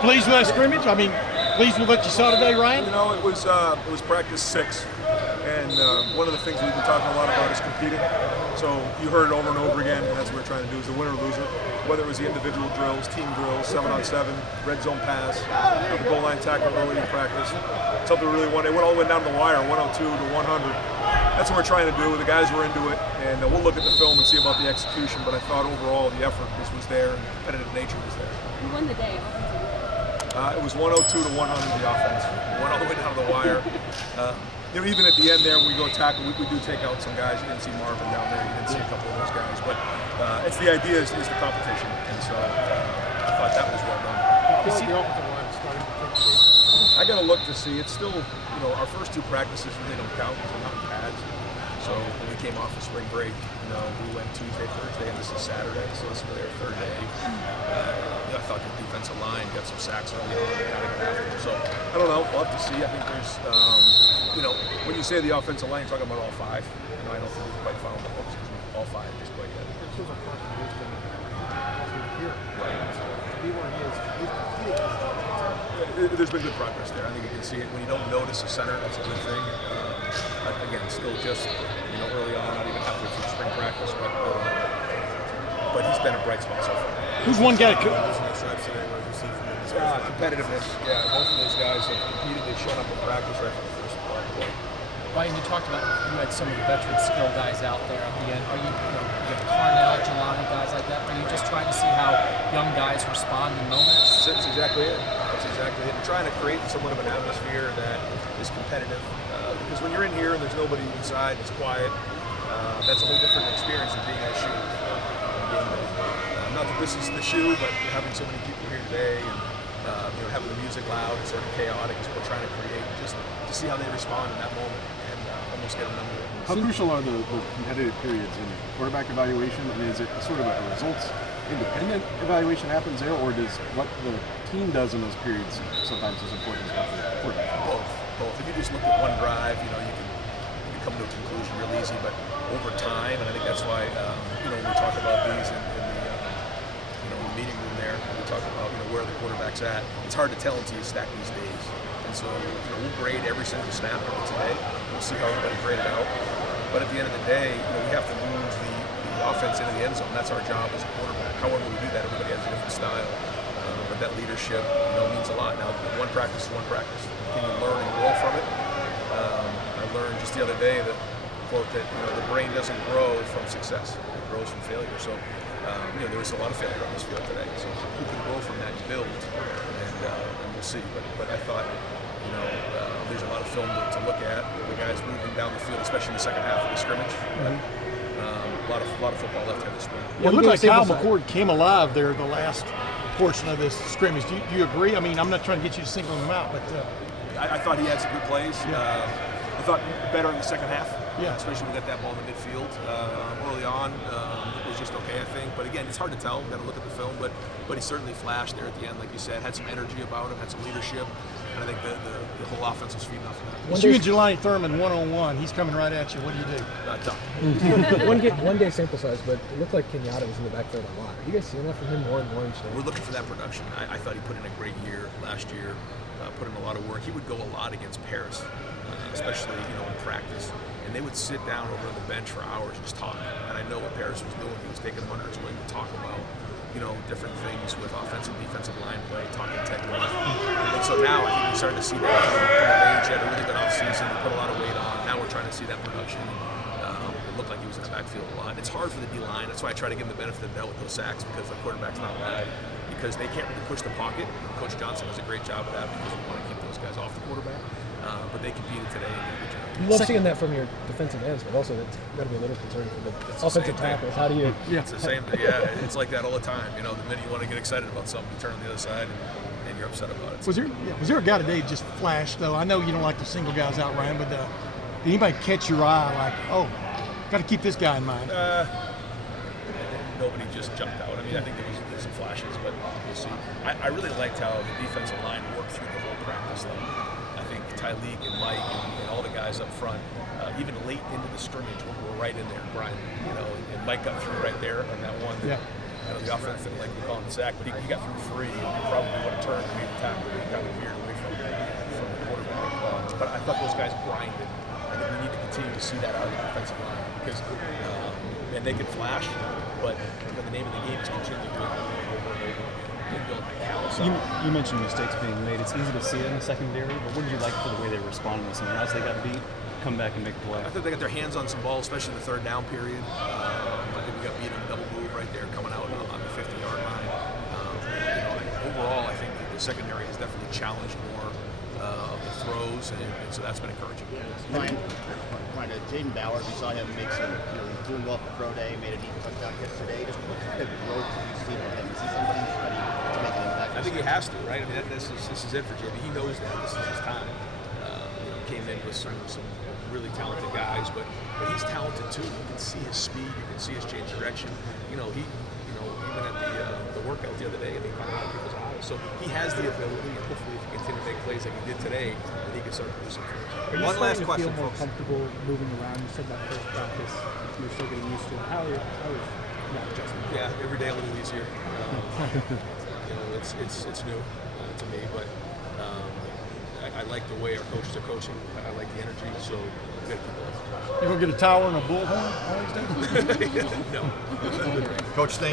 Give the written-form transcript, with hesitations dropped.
pleased with that scrimmage? I mean, pleased with what you saw today, Ryan? You know, it was practice 6, and one of the things we've been talking a lot about is competing. So you heard it over and over again, and that's what we're trying to do, is the winner or loser. Whether it was the individual drills, team drills, 7-on-7, red zone pass, the goal line tackle early in practice. Something we really wanted. It went all the way down to the wire, 102 to 100. That's what we're trying to do. The guys were into it, and we'll look at the film and see about the execution. But I thought overall the effort was there, and the competitive nature was there. Who won the day? It was 102 to 100 the offense. Went all the way down to the wire. You know, even at the end there, when we go tackle, we do take out some guys. You didn't see Marvin down there. You didn't see a couple of those guys. But it's the idea is the competition, and so I thought that was well done. I got to look to see. It's still, you know, our first 2 practices really don't count because we're not in pads. So when we came off of spring break, you know, we went Tuesday, Thursday, and this is Saturday. So this is really our 3rd day. I thought the defensive line got some sacks early on. So I don't know. We'll have to see. I think there's, you know, when you say the offensive line, you're talking about all 5. You know, I don't think we've quite found the books because all 5 just quite yet. There's been good progress there. I think you can see it. When you don't notice a center, that's a good thing. Again, still just, you know, early on, not even halfway through spring practice, but he's been a bright spot so far. Who's one guy? Competitiveness. Yeah, both of those guys have competed. They've shown up in practice right from the first play. Ryan, you talked about you had some of the veteran skill guys out there at the end. Are you have Carnell, Jelani, guys like that? Are you just trying to see how young guys respond in moments? That's exactly it. That's exactly it. And trying to create somewhat of an atmosphere that is competitive. Because when you're in here and there's nobody inside, it's quiet. That's a whole different experience than being at a shoe. Not that this is the shoe, but having so many people here today and you know, having the music loud and sort of chaotic is what we're trying to create, just to see how they respond in that moment and almost get them under it. How crucial are the competitive periods in quarterback evaluation, and is it sort of a results-independent evaluation happens there, or does what the team does in those periods sometimes as important as what the quarterback does? Both. If you just look at one drive, you know, you can come to a conclusion real easy, but over time, and I think that's why, you know, when we talk about these in the meeting room there, we talk about, you know, where the quarterback's at. It's hard to tell until you stack these days. And so, you know, we'll grade every single snap of today. We'll see how everybody graded out. But at the end of the day, you know, we have to move the offense into the end zone. That's our job as a quarterback. However we do that, everybody has a different style. But that leadership, you know, means a lot. Now, one practice is one practice. Can you learn and grow from it? I learned just the other day that quote that, you know, the brain doesn't grow from success; it grows from failure. So, you know, there was a lot of failure on this field today. So you can grow from that, you build, and we'll see. But I thought, you know, there's a lot of film to look at. The guys moving down the field, especially in the second half of the scrimmage. A lot of football left here this spring. Yeah, it looked like Kyle McCord came alive there the last portion of this scrimmage. Do you agree? I mean, I'm not trying to get you to single him out, but I thought he had some good plays. Yeah. I thought better in the second half. Yeah. Especially when we got that ball in the midfield early on. It was just okay, I think. But again, it's hard to tell. We've got to look at the film. But he certainly flashed there at the end, like you said. Had some energy about him. Had some leadership. And I think the whole offense was feeding off of that. It's you and Jelani Thurman one-on-one. He's coming right at you. What do you do? Tough. one day sample size, but it looked like Kenyatta was in the backfield a lot. Are you guys seeing that from him more and more each day? We're looking for that production. I thought he put in a great year last year. Put in a lot of work. He would go a lot against Paris, especially, you know, in practice. And they would sit down over on the bench for hours and just talk. And I know what Paris was doing. He was taking them under his wing to talk about, you know, different things with offensive, defensive line play, talking technique. And so now I think we're starting to see that come of age. He had a really good offseason. He put a lot of weight on. Now we're trying to see that production. It looked like he was in the backfield a lot. It's hard for the D-line. That's why I try to give him the benefit of the doubt with those sacks, because the quarterback's not wide. Because they can't really push the pocket. Coach Johnson does a great job of that because we want to keep those guys off the quarterback. But they competed today and did a good job. You love seeing that from your defensive ends, but also it's got to be a little concerning for the offensive tackles. How do you? Yeah, it's the same thing. Yeah, it's like that all the time. You know, the minute you want to get excited about something, you turn on the other side and you're upset about it. Was there a guy today that just flashed though? I know you don't like to single guys out, Ryan, but did anybody catch your eye like, oh, got to keep this guy in mind? Nobody just jumped out. I mean, I think there was some flashes, but we'll see. I really liked how the defensive line worked through the whole practice, though. I think Tyleek and Mike and all the guys up front, even late into the scrimmage, were right in there. Brian, you know, and Mike got through right there on that one. Yeah. the offense didn't like we call him sack, but he got through free. And probably would have turned and made the tackle, but he kind of veered away from the quarterback. But I thought those guys grinded. I think we need to continue to see that out of the defensive line because, and they can flash, but the name of the game is continue to do it over and over and build that talent. So, You mentioned mistakes being made. It's easy to see it in the secondary, but what did you like for the way they responded to something else? They got beat, come back and make a play. I thought they got their hands on some balls, especially in the third down period. I think we got beat on a double move right there, coming out on the 50-yard line. Overall, I think the secondary has definitely challenged more of the throws, and so that's been encouraging. Brian, Jaden Bauer, we saw him make some, doing well for pro day, made a neat touchdown yesterday. Just what kind of growth do you see from him? Is he somebody who's ready to make an impact? I think he has to, right? I mean, this is it for Jimmy. He knows that this is his time. Came in with some really talented guys, but he's talented too. You can see his speed, you can see his change of direction. Even at the workout the other day, I think caught a lot of people's eyes. So he has the ability, and hopefully, if he continues to make plays like he did today, that he can start producing. One last question, feel more comfortable moving around? You said that first practice, you're still getting used to it. How is that adjustment? Yeah, every day a little easier. It's new to me, but I like the way our coaches are coaching. I like the energy, so we got to keep it up. You gonna get a towel and a bullhorn all these days? No. Coach, thank